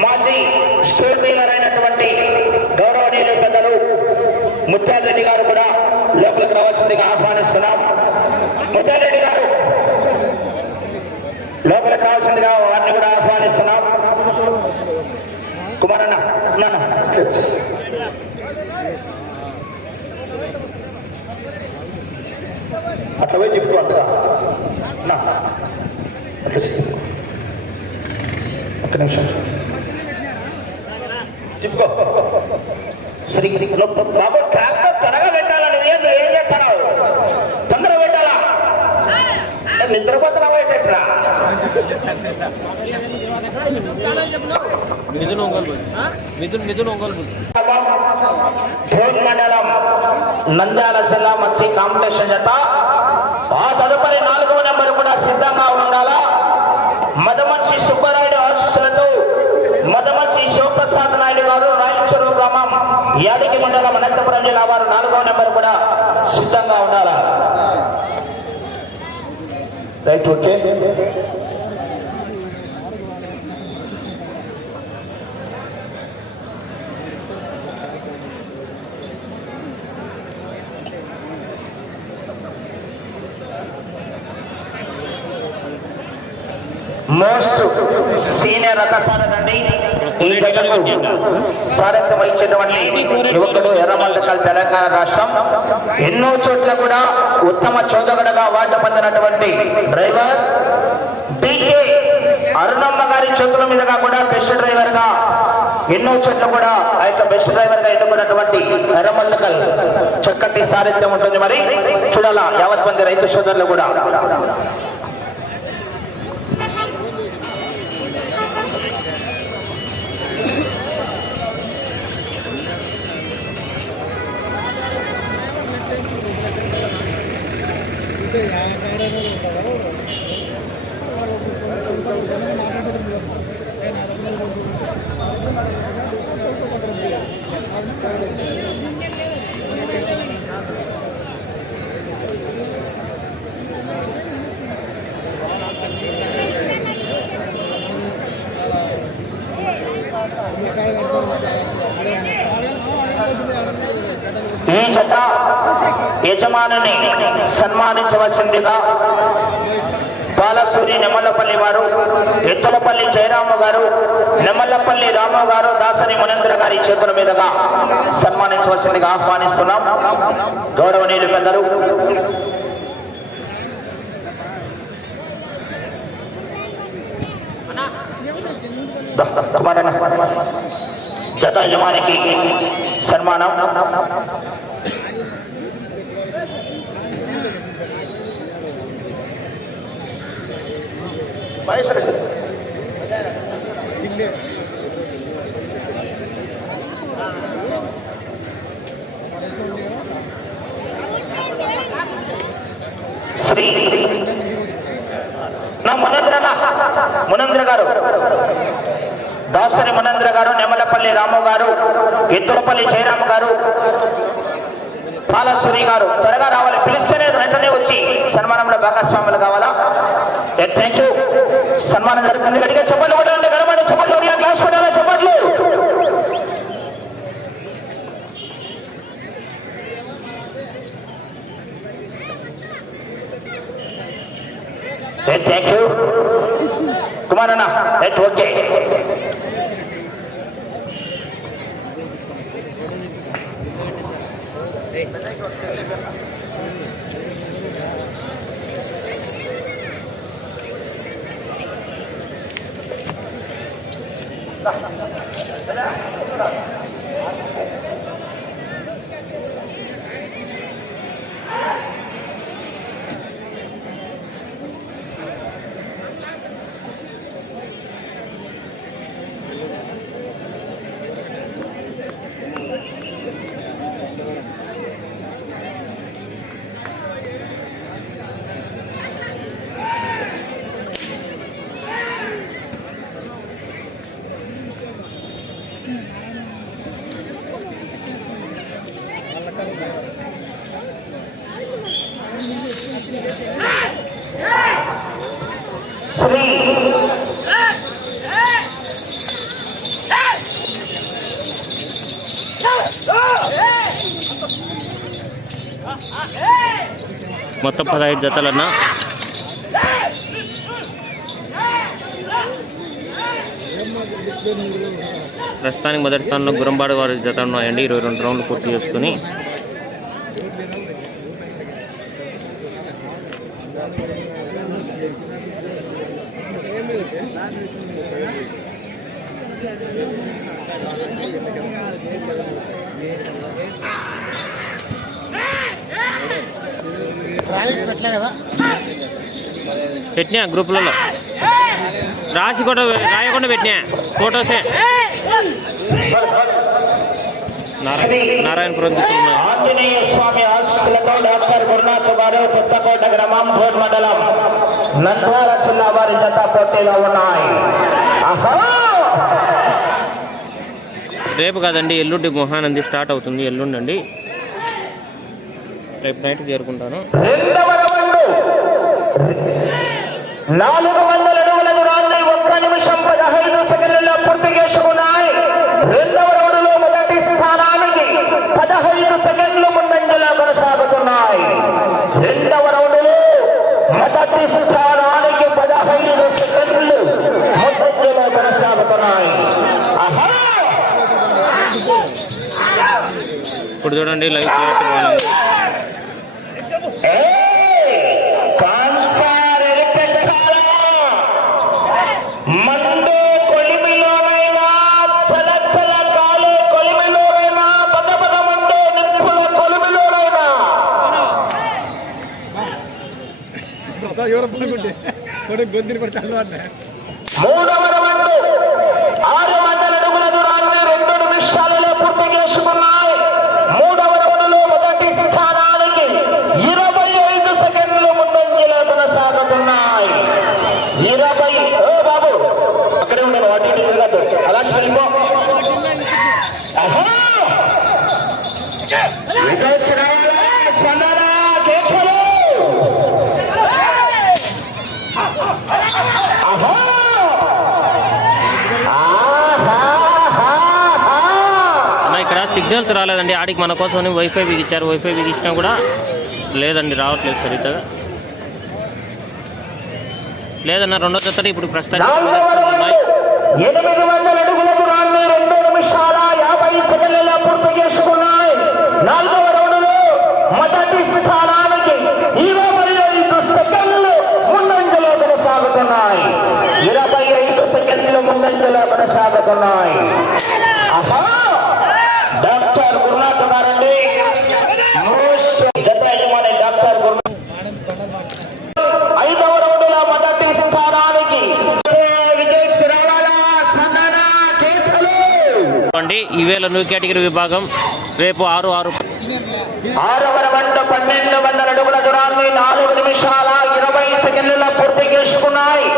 మాజీ store dealer అయినటువంటి గౌరవనీయులు పెద్దలు ముత్యాలరెడ్డి గారు కూడా లోపలికి రావాల్సిందిగా ఆహ్వానిస్తున్నాం. ముత్యాలరెడ్డి గారు లోపలికి రావాల్సిందిగా వారిని కూడా ఆహ్వానిస్తున్నాం. కుమారన్న నాన్న అట్లా. పోయి చెప్తూ అంతగా. ఒక్క నిమిషం చెప్పుకో శ్రీ బాబు ట్రాక్టర్ త్వరగా పెట్టాలని ఏం ఏం తొందరగా పెట్టాలా? ఏ, నిద్రపోతున్నావా ఎట్లా మిథున్ ఒంగోలు మిథున్ మిథున్ ఒంగోలు ఢోన్ మండలం నంద్యాల జిల్లా మధ్య కాంపిటీషన్ జత. ఆ తదుపరి నాలుగవ నెంబర్ కూడా సిద్ధంగా ఉండాలా? యాదగి మండలం అనంతపురం జిల్లా వారు నాలుగో నెంబర్ కూడా సిద్ధంగా ఉండాలా? రైట్ ఓకే మోస్ట్ సీనియర్ రథసారథి ఈ జగత్తు సారథ్యం వహించినటువంటి యువకుడు ఎర్రమల్లకల్ తెలంగాణ రాష్ట్రం. ఎన్నో చోట్ల కూడా ఉత్తమ చోదకుడుగా అవార్డు పొందినటువంటి డ్రైవర్ డికే అరుణమ్మ గారి చేతుల మీదుగా కూడా బెస్ట్ డ్రైవర్గా ఎన్నో చోట్ల కూడా ఆ యొక్క బెస్ట్ డ్రైవర్గా ఎన్నుకున్నటువంటి ఎర్రమల్లకల్ చక్కటి సారథ్యం ఉంటుంది మరి. చూడాలా యావత్ మంది రైతు సోదరులు కూడా. 对里还还有那 యజమానిని సన్మానించవలసిందిగా బాలసూరి నెమల్లపల్లి వారు ఎత్తులపల్లి జయరాము గారు నెమల్లపల్లి రాము గారు దాసరి మనేంద్ర గారి చేతుల మీదుగా సన్మానించవలసిందిగా ఆహ్వానిస్తున్నాం. గౌరవనీయులు పెద్దలు జత యజమానికి సన్మానం. శ్రీ నా మునేంద్ర మునేంద్ర గారు. దాసరి మునేంద్ర గారు నెమలపల్లి రాము గారు ఎత్తులపల్లి జయరామ గారు పాలసూరి గారు. త్వరగా రావాలి. పిలిస్తేనే వెంటనే వచ్చి సన్మానంలో భాగస్వాములు కావాలా? థ్యాంక్ యూ సన్మానం జరుగుతుంది. గట్టిగా చెప్పండి కొట్టండి. గడపండి చెప్పండి. ఒక క్లాస్ కొట్టాలా? చెప్పట్లు thank you Kumar right okay Sri మొత్తం పదహైదు జతలన్నా. ప్రస్తుతానికి మొదటి స్థానంలో గురంబాడు వారి జత ఉన్నాయండి. ఇరవై రెండు రౌండ్లు పూర్తి చేసుకుని. పెట్టినా గ్రూపులలో. రాసి కూడా రాయకుండా పెట్టినా. ఫోటోసే. నారాయణ నారాయణపురం ఆంజనేయ స్వామి ఆశీస్సులతో డాక్టర్ గురునాథ్ గారు కొత్తకోట గ్రామం భోర్ మండలం. నంద్యాల జిల్లా వారి జత పోటీలో ఉన్నాయి. ఆహా! రేపు కాదండి ఎల్లుండి మహానంది స్టార్ట్ అవుతుంది ఎల్లుండి అండి రేపు నైట్ చేరుకుంటాను. నాలుగు వందల ఒక్క నిమిషం పదహైదు సెకండ్లలో పూర్తి చేసుకున్నాయి. రెండవ రౌండ్లో మొదటి స్థానానికి పదహైదు సెకండ్లు ముందంజలా కొనసాగుతున్నాయి. రెండవ రౌండ్లో మొదటి స్థానానికి పదహైదు సెకండ్లు ముందంజలో కొనసాగుతున్నాయి. ఆహా! ఇప్పుడు చూడండి లైవ్ ఎవరు పడుకుంటే కొడుకు గొంతుని కొట్టి అలవాటు మూడవ రౌండ్ ఆరు వందల అడుగుల దూరాన్ని రెండు నిమిషాలలో పూర్తి చేసుకున్నాయి ఇక్కడ సిగ్నల్స్ రాలేదండి. ఆడికి మన కోసం వైఫై బిగించారు. వైఫై బిగించినా కూడా లేదండి రావట్లేదు సరిగ్గా. లేదన్న రెండో జత ఇప్పుడు ప్రస్తుతానికి కొనసాగుతున్నాయి. ఇరవై ఐదు సెకండ్లు ముందంజలో కొనసాగుతున్నాయి. ఆహా! ఈవేళ న్యూ కేటగిరీ విభాగం రేపు ఆరు ఆరు. ఆరవ రౌండ్ పన్నెండు వందల అడుగుల దూరాన్ని నాలుగు నిమిషాల ఇరవై సెకండ్ల పూర్తి చేసుకున్నాయి.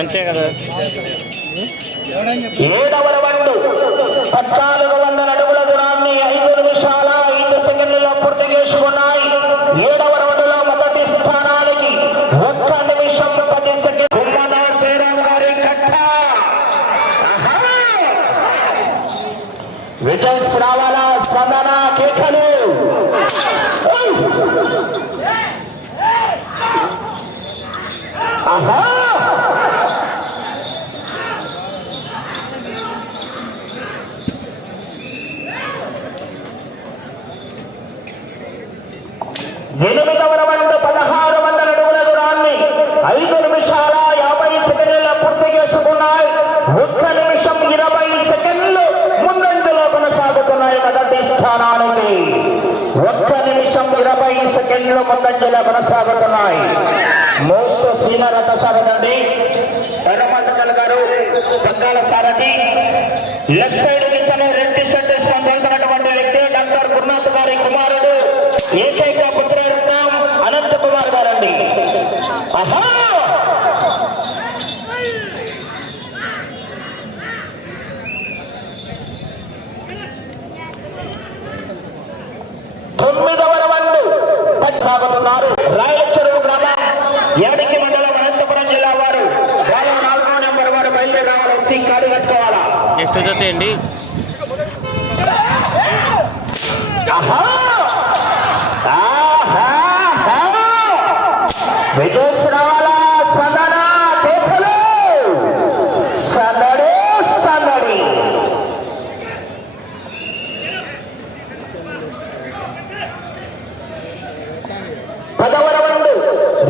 అంతే కదా? ఏడవ రౌండ్ పద్నాలుగు వందల అడుగుల దూరాన్ని ఐదు నిమిషాల ఐదు సెకండ్లలో పూర్తి చేసుకున్నాయి. ఏడవ రౌండ్లో మొదటి స్థానానికి ఒక్క నిమిషం పది సెకండ్ శ్రీరామ్ గారి కట్ట. స్పందన కేకలు! ఆహా! ఒక్క నిమిషం ఇరవై సెకండ్లు ముందంజలో కొనసాగుతున్నాయి మొదటి స్థానానికి. ఒక్క నిమిషం ఇరవై సెకండ్లు ముందంజలో కొనసాగుతున్నాయి. మోస్ట్ సీనియర్ రథసారథండి ఎర్రమందకల్ గారు బంగాళ సారథి. లెఫ్ట్ సైడ్ నుంచి రెడ్ టీ షర్ట్ వేసుకొని వెళ్తున్నటువంటి వ్యక్తి డాక్టర్ గురునాథ్ గారి కుమారుడు ఏకైక పుత్రరత్నం అనంత్ కుమార్ గారండి. ఆహా తొమ్మిదవ రౌండ్ సాగుతున్నారు రాయల చెరువు గ్రామం యాడికి మండలం అనంతపురం జిల్లా వారు వాళ్ళ నాలుగో నెంబర్ వారు బయలుదేరి రావాలి వచ్చి కాడి కట్టుకోవాలా నెక్స్ట్ ఆహా! ఆహా! విదేశ్ రావాలా స్పందన కేకలు సందడి సందడి పదవ రౌండ్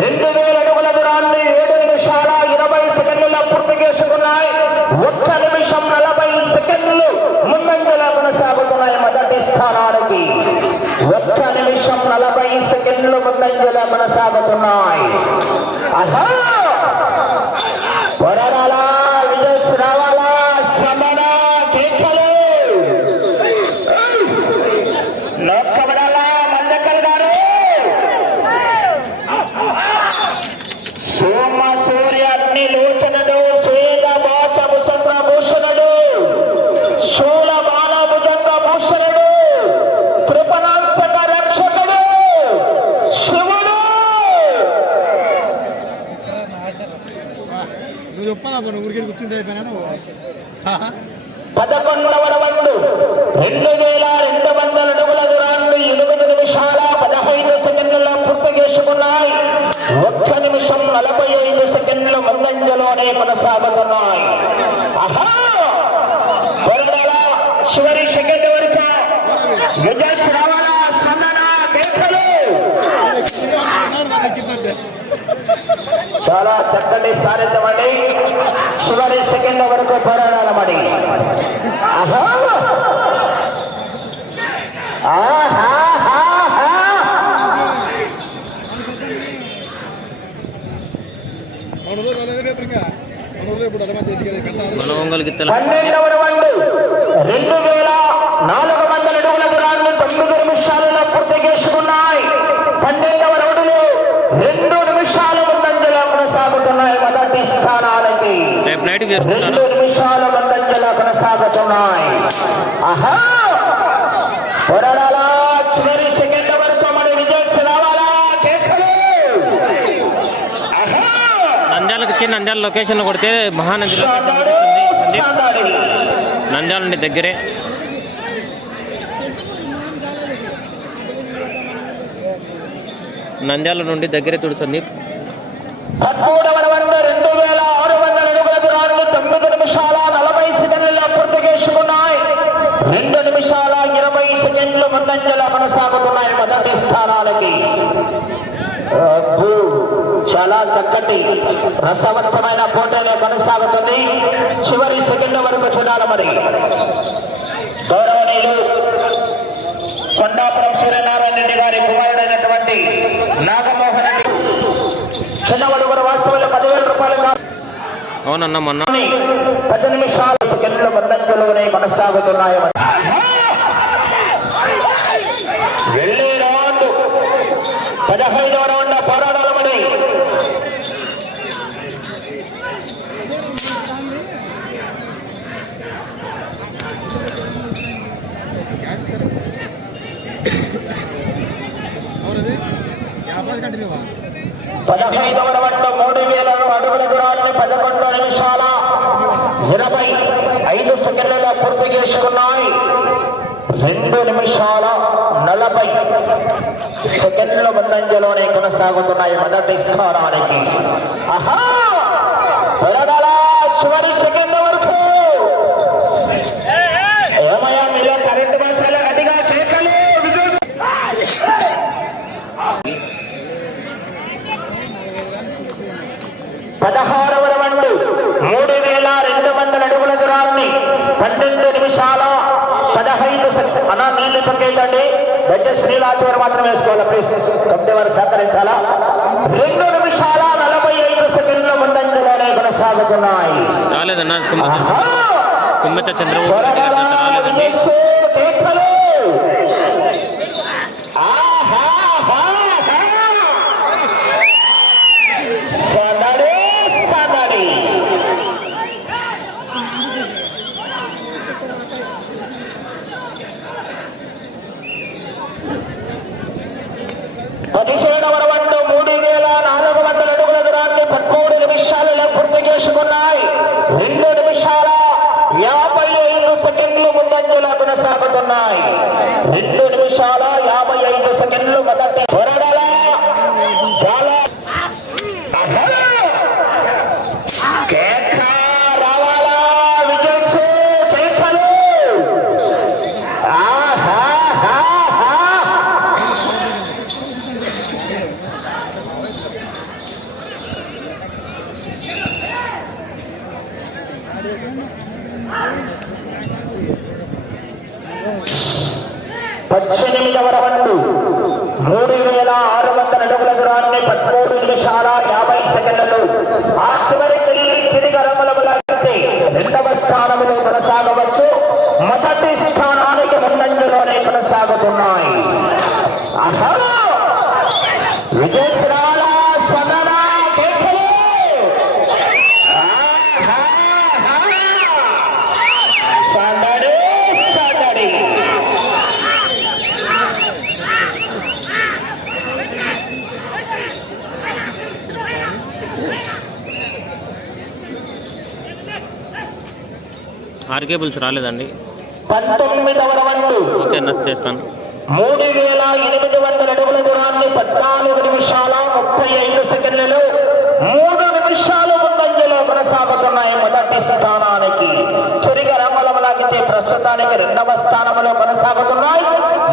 రెండు వేల అడుగుల దూరాన్ని ఏడు నిమిషాల ఇరవై సెకండ్ల పూర్తి చేసుకున్నాయి ఒక్క నిమిషం నలభై సెకండ్లు ఇబ్బందులు కొనసాగుతున్నాయి మొదటి స్థానానికి. ఒక్క నిమిషం నలభై సెకండ్లు ముందంజలో కొనసాగుతున్నాయి. ఆహా పోరాడాలా? పదకొండవ రౌండ్ రెండు వేల రెండు వందల అడుగుల దూరాన్ని ఎనిమిది నిమిషాల పదహైదు సెకండ్ల పూర్తి చేసుకున్నాయి. ఒక్క నిమిషం నలభై ఐదు సెకండ్లు ముందంజలోనే కొనసాగుతున్నాయి. ఆహా! చివరి సెకండ్ వరకు విజయ్ శ్రావణ స్పందన కేకలు చాలా చక్కటి సారథ్యం అండి చివరి సెకండ్ వరకు పోరాడాలమడి. ఆహా! ఆహాహాహా. మన రోజు వాళ్ళ రేపు ఇంకా మన రోజు ఇప్పుడు అడమ చేతికి కట్టారు మన ఒంగోలు గిత్తల. పన్నెండవ రౌండ్ రెండు వేల నాలుగు రేపు నైట్ రెండు జరుపుతారు నిమిషాల ముందంజలో కొనసాగుతున్నాయి. ఆహా! పోరాడాలా చివరి సెకండ్ వరకు మన విజయం రావాలా కేకలు. ఆహా! నంద్యాలకు వచ్చి నంద్యాల లొకేషన్ కొడితే మహానంది. నంద్యాల నుండి దగ్గరే. నంద్యాల నుండి దగ్గరే సందీప్ చక్కటి రసవంతమైన పోటీలో కొనసాగుతుంది. చివరి సెకండ్ వరకు చూడాలి మరి. గౌరవనీయులు కొండాపురం సూర్యనారాయణ రెడ్డి గారి కుమారుడైనటువంటి నాగమోహన్ రెడ్డి. చిన్నవాడు వాస్తవంలో పదివేల రూపాయలు అవునన్నా మొన్న. పది నిమిషాల సెకండ్ల ముందంజలోనే కొనసాగుతున్నాయి వెళ్ళే రౌండ్ పదహైదవ రౌండ్ పోరాడాలమని అవునది వ్యాపారం కంటిన్యూ పదహైదవ రౌండ్ మూడు వేల అడుగుల దూరాన్ని పదకొండు నిమిషాల ఇరవై ఐదు పూర్తి చేసుకున్నాయి. రెండు నిమిషాల నలభై సెకండ్ల ముందంజలోనే కొనసాగుతున్నాయి మొదటి స్థానానికి ఆహా! చివరి సెకండ్ వరకు. ఏమయ్యా? పదహారవ రౌండ్. మూడు వేల రెండు వందల అడుగుల దూరాన్ని పన్నెండు నిమిషాల పదహైదు అనా నీళ్ళు పక్కేదండి దయచేసి శ్రీలాచవర్ మాత్రం వేసుకోవాలి ప్లీజ్ కమిటీ వారు సహకరించాలా? రెండు నిమిషాల నలభై ఐదు సెకండ్ల ముందంజలోనే కొనసాగుతున్నాయి. రాలేదన్నా చంద్రబాబు ఆర్కేబుల్స్ రాలేదండి. పంతొమ్మిదవ ఓకే నచ్చి చేస్తాను. మూడు వేల ఎనిమిది వందల అడుగుల దూరాన్ని పద్నాలుగు నిమిషాల ముప్పై ఐదు సెకండ్లలో మూడు నిమిషాలు ముందంజలో కొనసాగుతున్నాయి మొదటి స్థానానికి. చురిగా రంగలం ప్రస్తుతానికి రెండవ స్థానంలో కొనసాగుతున్నాయి.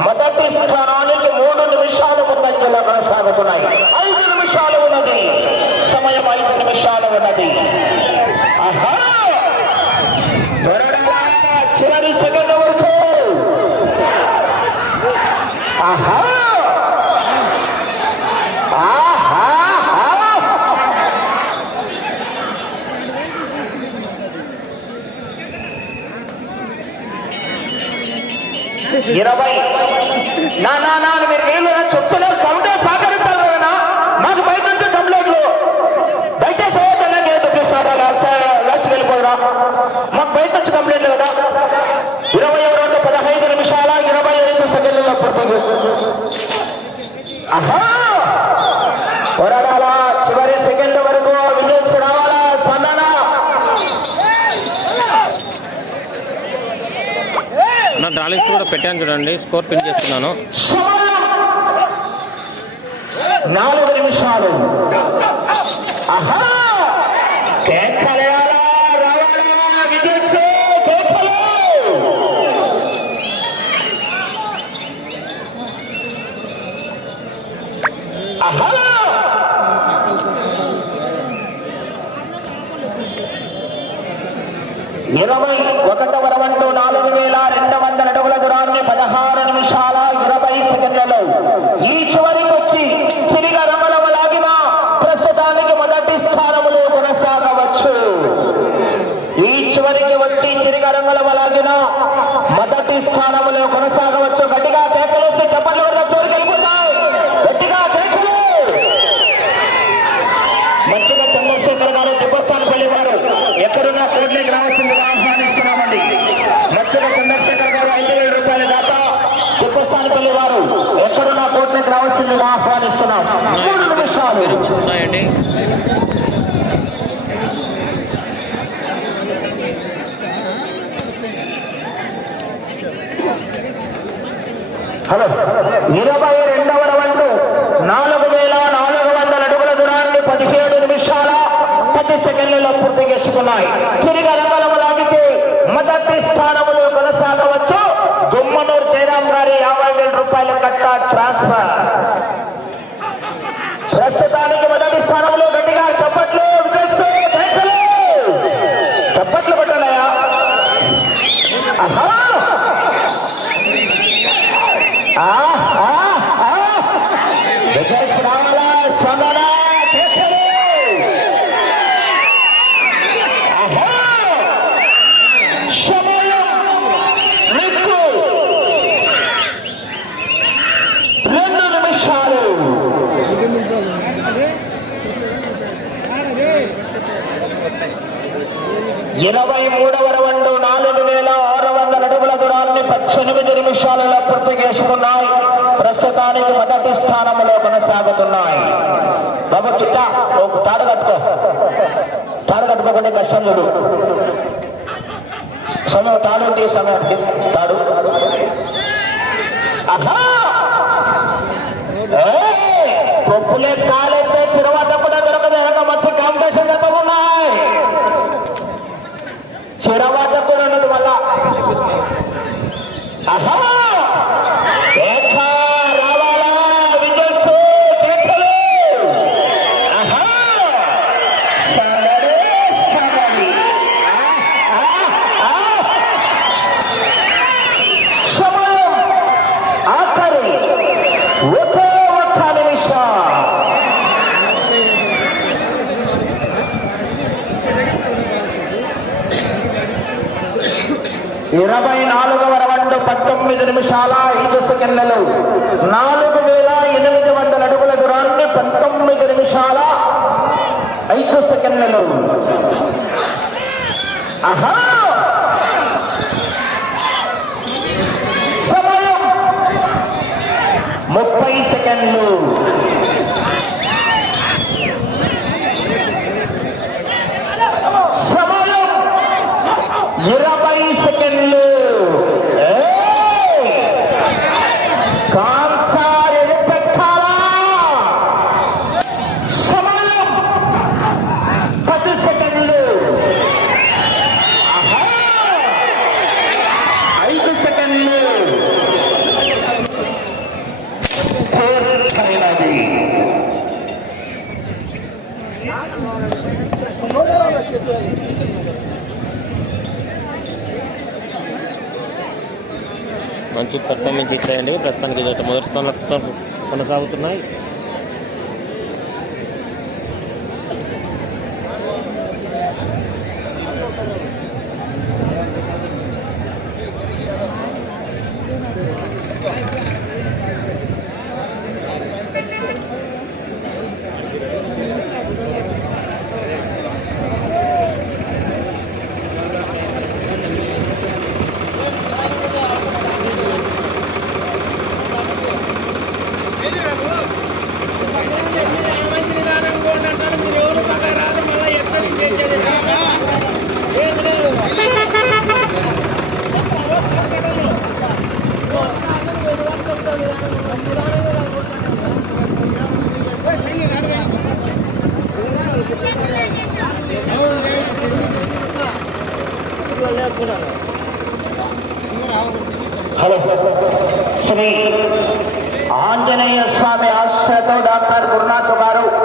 మొదటి స్థానానికి మూడు నిమిషాలు ముందంజలో కొనసాగుతున్నాయి. ఐదు నిమిషాలు ఉన్నది. సమయం ఐదు నిమిషాలు ఉన్నది. డ్రా కూడా పెట్టాను చూడండి. స్కోర్ పిన్ చేస్తున్నాను. నాలుగు నిమిషాలు. గరంగల మలార్జున మొదటి స్థానంలో కొనసాగవచ్చు. सेकंड लोग पुरते के शुक्र थोड़ी गर्म बालों में मदद చేస్తున్నాయి. ప్రస్తుతానికి మొదటి స్థానంలో కొనసాగుతున్నాయి. కాబట్టి ఒక తాడు కట్టుకో. తాడు కట్టుకోకుండా కష్టం చూడు. సమయం తాడు ఉంటే సమయం తాడు. పప్పులే కాలైతే చిరవాటకు ఇరవై నాలుగవ రెండు పంతొమ్మిది నిమిషాల ఐదు సెకండ్లు నాలుగు వేల ఎనిమిది వందల అడుగుల దూరాన్ని పంతొమ్మిది నిమిషాల ఐదు సెకండ్లు ఆహా! సెకండ్లు సమయం. తాగుతున్నా श्री आंजनेयस्वामी आश्रय डॉक्टर गुरुनाथ गुजरात